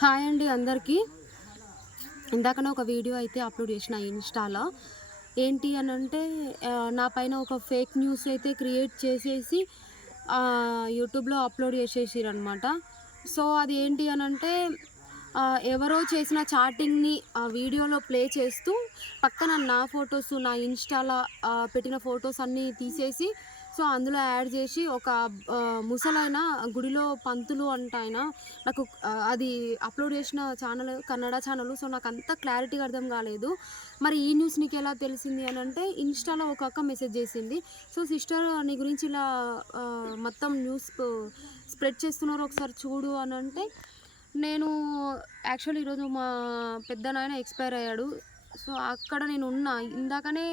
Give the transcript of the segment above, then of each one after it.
Hi అండి అందరికీ. ఇందాకనే ఒక వీడియో అయితే అప్లోడ్ చేసిన ఇన్స్టాలో. ఏంటి అని అంటే నా పైన ఒక ఫేక్ న్యూస్ అయితే క్రియేట్ చేసేసి యూట్యూబ్లో అప్లోడ్ చేసేసారు సో అది ఏంటి అని అంటే ఎవరో చేసిన చాటింగ్ని ఆ వీడియోలో ప్లే చేస్తూ పక్కన నా ఫొటోస్ నా ఇన్స్టాలో పెట్టిన ఫొటోస్ అన్నీ తీసేసి సో అందులో యాడ్ చేసి ఒక ముసలైన గుడిలో పంతులు అంట ఆయన. నాకు అది అప్లోడ్ చేసిన ఛానల్ కన్నడ ఛానల్. సో నాకు అంత క్లారిటీగా అర్థం కాలేదు. మరి ఈ న్యూస్ నీకు ఎలా తెలిసింది అని అంటే ఇన్స్టాలో ఒక అక్క మెసేజ్ చేసింది. సో సిస్టర్ నీ గురించి ఇలా మొత్తం న్యూస్ స్ప్రెడ్ చేస్తున్నారు ఒకసారి చూడు అని అంటే నేను యాక్చువల్లీ ఈరోజు మా పెద్ద నాయన ఎక్స్పైర్ అయ్యాడు. సో అక్కడ నేను ఉన్నా ఇందాకనే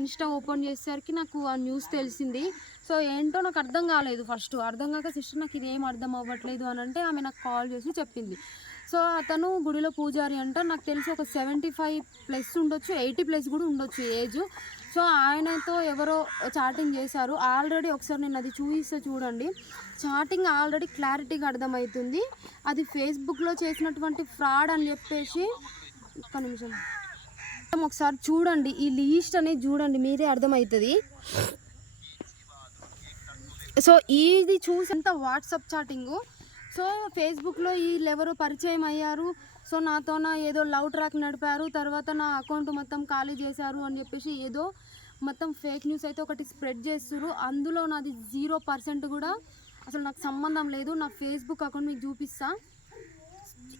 ఇన్స్టా ఓపెన్ చేసేసరికి నాకు ఆ న్యూస్ తెలిసింది. సో ఏంటో నాకు అర్థం కాలేదు ఫస్ట్. అర్థం కాక సిస్టర్ నాకు ఇది ఏం అర్థం అవ్వట్లేదు అని అంటే ఆమె నాకు కాల్ చేసి చెప్పింది. సో అతను గుడిలో పూజారి అంట నాకు తెలిసి ఒక సెవెంటీ ఫైవ్ ప్లస్ ఉండొచ్చు ఎయిటీ ప్లస్ కూడా ఉండొచ్చు ఏజ్. సో ఆయనతో ఎవరో చాటింగ్ చేశారు. ఆల్రెడీ ఒకసారి నేను అది చూపిస్తే చూడండి. చాటింగ్ ఆల్రెడీ క్లారిటీగా అర్థమవుతుంది. అది ఫేస్బుక్లో చేసినటువంటి ఫ్రాడ్ అని చెప్పేసి ఒక్క నిమిషం. ఒకసారి చూడండి ఈ లీస్ట్ అనేది చూడండి మీరే అర్థమవుతుంది. సో ఇది చూసేంత వాట్సాప్ చాటింగ్. సో ఫేస్బుక్లో వీళ్ళు పరిచయం అయ్యారు. సో నాతో నా ఏదో లవ్ ట్రాక్ నడిపారు. తర్వాత నా అకౌంట్ మొత్తం ఖాళీ చేశారు అని చెప్పేసి ఏదో మొత్తం ఫేక్ న్యూస్ అయితే ఒకటి స్ప్రెడ్ చేస్తున్నారు అందులో నాది జీరో పర్సెంట్ కూడా అసలు నాకు సంబంధం లేదు. నా ఫేస్బుక్ అకౌంట్ మీకు చూపిస్తాను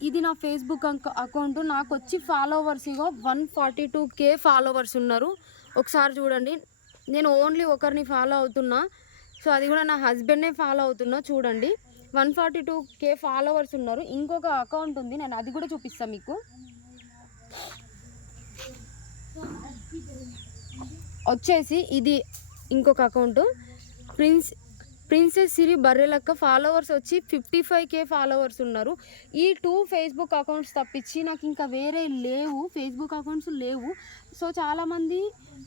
ఇది నా ఫేస్బుక్ అకౌంట్ నాకు వచ్చి ఫాలోవర్స్ ఇగో one forty two K followers ఉన్నారు. ఒకసారి చూడండి. నేను ఓన్లీ ఒకరిని ఫాలో అవుతున్నా. సో అది కూడా నా హస్బెండ్నే ఫాలో అవుతున్నా. చూడండి. One forty two K followers ఉన్నారు. ఇంకొక అకౌంట్ ఉంది. నేను అది కూడా చూపిస్తాను మీకు. వచ్చేసి ఇది ఇంకొక account prince princess Siri Barrelakka followers వచ్చి ఫిఫ్టీ ఫైవ్ కే ఫాలోవర్స్ ఉన్నారు. ఈ టూ ఫేస్బుక్ అకౌంట్స్ తప్పించి నాకు ఇంకా వేరే లేవు ఫేస్బుక్ అకౌంట్స్ లేవు. సో చాలామంది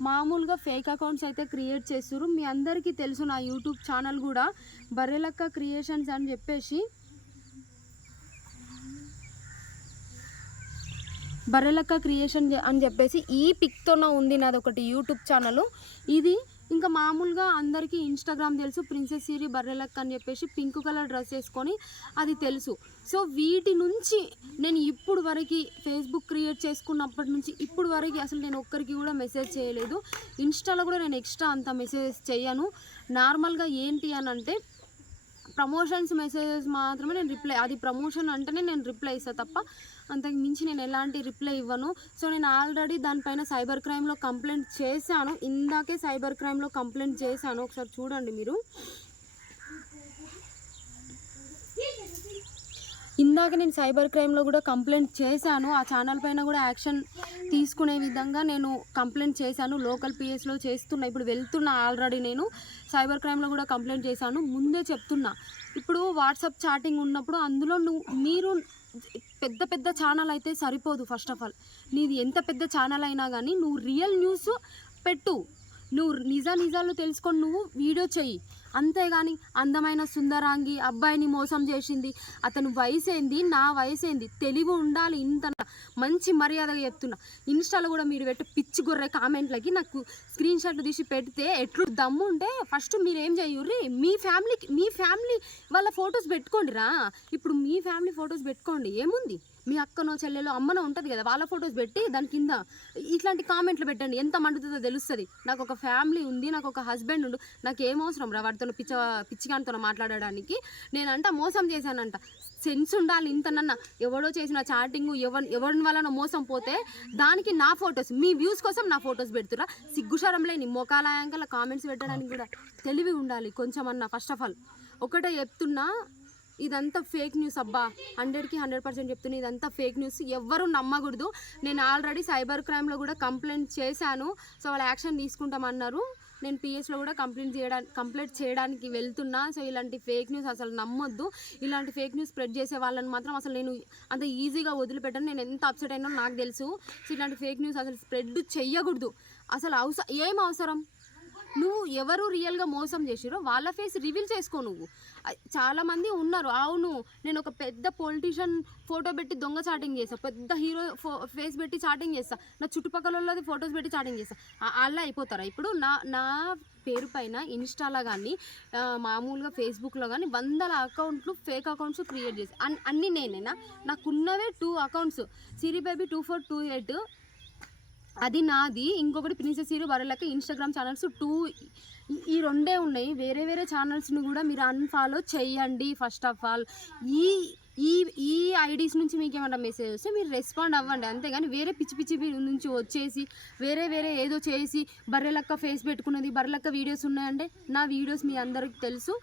మామూలుగా ఫేక్ అకౌంట్స్ అయితే క్రియేట్ చేస్తారు మీ అందరికీ తెలుసు నా యూట్యూబ్ ఛానల్ కూడా బర్రెలక్క క్రియేషన్స్ అని చెప్పేసి. బర్రెలక్క క్రియేషన్ అని చెప్పేసి ఈ పిక్తోనే ఉంది నాది ఒకటి యూట్యూబ్ ఛానల్. ఇది ఇంకా మామూలుగా అందరికీ ఇన్స్టాగ్రామ్ తెలుసు ప్రిన్సెస్ సిరి బర్రెలక్ అని చెప్పేసి పింక్ కలర్ డ్రెస్ వేసుకొని అది తెలుసు. సో వీటి నుంచి నేను ఇప్పుడు వరకు ఫేస్బుక్ క్రియేట్ చేసుకున్నప్పటి నుంచి ఇప్పుడు వరకు అసలు నేను ఒక్కరికి కూడా మెసేజ్ చేయలేదు. ఇన్స్టాలో కూడా నేను ఎక్స్ట్రా అంత మెసేజ్ చేయను. నార్మల్గా ఏంటి అని అంటే ప్రమోషన్స్ మెసేజెస్ మాత్రమే నేను రిప్లై అది ప్రమోషన్ అంటేనే నేను రిప్లై ఇస్తాను తప్ప అంతకు మించి నేను ఎలాంటి రిప్లై ఇవ్వను. సో నేను ఆల్రెడీ దానిపైన సైబర్ క్రైమ్లో కంప్లైంట్ చేశాను. ఇందాకే సైబర్ క్రైమ్లో కంప్లైంట్ చేశాను. ఒకసారి చూడండి మీరు. ఇందాక నేను సైబర్ క్రైమ్లో కూడా కంప్లైంట్ చేశాను. ఆ ఛానల్ పైన కూడా యాక్షన్ తీసుకునే విధంగా నేను కంప్లైంట్ చేశాను. లోకల్ పిఎస్లో చేస్తున్నా. ఇప్పుడు వెళ్తున్నా ఆల్రెడీ నేను. సైబర్ క్రైమ్లో కూడా కంప్లైంట్ చేశాను. ముందే చెప్తున్నా. ఇప్పుడు వాట్సాప్ చాటింగ్ ఉన్నప్పుడు అందులో నువ్వు మీరు పెద్ద పెద్ద ఛానల్ అయితే సరిపోదు ఫస్ట్ ఆఫ్ ఆల్. నీది ఎంత పెద్ద ఛానల్ అయినా కానీ నువ్వు రియల్ న్యూస్ పెట్టు. నువ్వు నిజ నిజాలు తెలుసుకొని నువ్వు వీడియో చెయ్యి. అంతేగాని అందమైన సుందరాంగి అబ్బాయిని మోసం చేసింది. అతను వయసు ఏంది నా వయసు ఏంది తెలివి ఉండాలి ఇంత మంచి మర్యాదగా చెప్తున్నా. ఇన్స్టాలో కూడా మీరు పెట్టి పిచ్చి గొర్రె కామెంట్లకి నాకు స్క్రీన్ షాట్లు తీసి పెడితే ఎట్లు దమ్ము ఉంటే ఫస్ట్ మీరు ఏం చేయుర్రి? మీ ఫ్యామిలీకి మీ ఫ్యామిలీ వాళ్ళ ఫొటోస్ పెట్టుకోండి రా ఇప్పుడు మీ ఫ్యామిలీ ఫొటోస్ పెట్టుకోండి. ఏముంది? మీ అక్కనో చెల్లెలో అమ్మనో ఉంటుంది కదా వాళ్ళ ఫొటోస్ పెట్టి దాని కింద ఇట్లాంటి కామెంట్లు పెట్టండి. ఎంత మండుతుందో తెలుస్తుంది. నాకు ఒక ఫ్యామిలీ ఉంది నాకు ఒక హస్బెండ్ ఉండు నాకు ఏం అవసరం రా వాడితో పిచ్చ పిచ్చిగానితో మాట్లాడడానికి? నేనంట మోసం చేశానంట. సెన్స్ ఉండాలి ఇంతనన్న. ఎవడో చేసిన చాటింగ్ ఎవరి ఎవరి వలన మోసం పోతే దానికి నా ఫొటోస్ మీ వ్యూస్ కోసం నా ఫొటోస్ పెడుతురా సిగ్గుశరం లేని మొకాలయాంకల కామెంట్స్ పెట్టడానికి కూడా తెలివి ఉండాలి కొంచెం అన్న ఫస్ట్ ఆఫ్ ఆల్ ఒకటే చెప్తున్నా ఇదంతా ఫేక్ న్యూస్ అబ్బా. హండ్రెడ్కి హండ్రెడ్ పర్సెంట్ చెప్తున్నా ఇదంతా ఫేక్ న్యూస్. ఎవ్వరూ నమ్మకూడదు. నేను ఆల్రెడీ సైబర్ క్రైమ్లో కూడా కంప్లైంట్ చేశాను. సో వాళ్ళు యాక్షన్ తీసుకుంటామన్నారు. నేను పిఎస్లో కూడా కంప్లైంట్ చేయడానికి కంప్లైంట్ చేయడానికి వెళ్తున్నా. సో ఇలాంటి ఫేక్ న్యూస్ అసలు నమ్మొద్దు. ఇలాంటి ఫేక్ న్యూస్ స్ప్రెడ్ చేసే వాళ్ళని మాత్రం అసలు నేను అంత ఈజీగా వదిలిపెట్టాను. నేను ఎంత అప్సెట్ అయినా నాకు తెలుసు. సో ఇలాంటి ఫేక్ న్యూస్ అసలు స్ప్రెడ్ చెయ్యకూడదు. అసలు అవసరం ఏం అవసరం? నువ్వు ఎవరు రియల్గా మోసం చేసిరో వాళ్ళ ఫేస్ రివీల్ చేసుకో నువ్వు. చాలామంది ఉన్నారు. అవును నేను ఒక పెద్ద పొలిటీషియన్ ఫోటో పెట్టి దొంగ చాటింగ్ చేస్తా. పెద్ద హీరో ఫో ఫేస్ పెట్టి చాటింగ్ చేస్తా. నా చుట్టుపక్కల వాళ్ళది ఫొటోస్ పెట్టి చాటింగ్ చేస్తా. అలా అయిపోతారా? ఇప్పుడు నా నా పేరు పైన ఇన్స్టాలో కానీ మామూలుగా ఫేస్బుక్లో కానీ వందల అకౌంట్లు ఫేక్ అకౌంట్స్ క్రియేట్ చేసి అన్ అన్నీ నేనేనా? నాకున్నవే two accounts. Siri baby two four two eight అది నాది. ఇంకొకటి princess hero Varalaka Instagram channels two ఈ రెండే ఉన్నాయి. వేరే వేరే ఛానల్స్ని కూడా మీరు అన్ఫాలో చేయండి ఫస్ట్ ఆఫ్ ఆల్ ఈ ఈ ఈ ఐడీస్ నుంచి మీకు ఏమైనా మెసేజ్ వస్తే మీరు రెస్పాండ్ అవ్వండి. అంతేగాని వేరే పిచ్చి పిచ్చి నుంచి వచ్చేసి వేరే వేరే ఏదో చేసి బర్రెలక్క ఫేస్ పెట్టుకున్నది బర్రెలక్క వీడియోస్ ఉన్నాయంటే నా వీడియోస్ మీ అందరికి తెలుసు.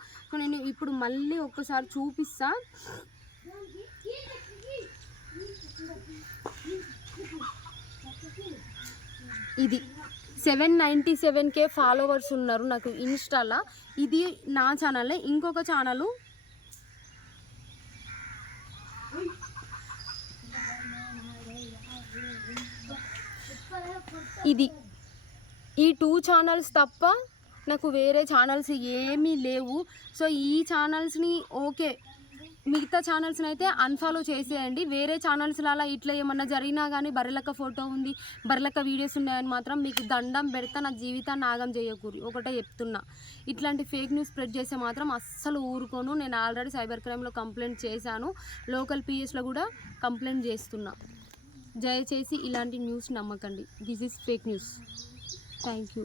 నేను ఇప్పుడు మళ్ళీ ఒక్కసారి చూపిస్తా. ఇది. Seven ninety seven K followers ఉన్నారు నాకు ఇన్స్టాలో. ఇది నా ఛానలే. ఇంకొక ఛానల్. ఇది. ఈ టూ ఛానల్స్ తప్ప నాకు వేరే ఛానల్స్ ఏమీ లేవు. సో ఈ ఛానల్స్ని ఓకే. మిగతా ఛానల్స్ని అయితే అన్ఫాలో చేసేయండి. వేరే ఛానల్స్లలో ఇట్లా ఏమన్నా జరిగినా కానీ బర్రెలక్క ఫోటో ఉంది బర్రెలక్క వీడియోస్ ఉన్నాయని మాత్రం మీకు దండం పెడతా నా జీవితాన్ని ఆగం చేయకూరి. ఒకటే చెప్తున్నా. ఇట్లాంటి ఫేక్ న్యూస్ స్ప్రెడ్ చేస్తే మాత్రం అస్సలు ఊరుకోను. నేను ఆల్రెడీ సైబర్ క్రైమ్లో కంప్లైంట్ చేశాను. లోకల్ పిఎస్లో కూడా కంప్లైంట్ చేస్తున్నా. దయచేసి ఇలాంటి న్యూస్ నమ్మకండి. This is fake news thank you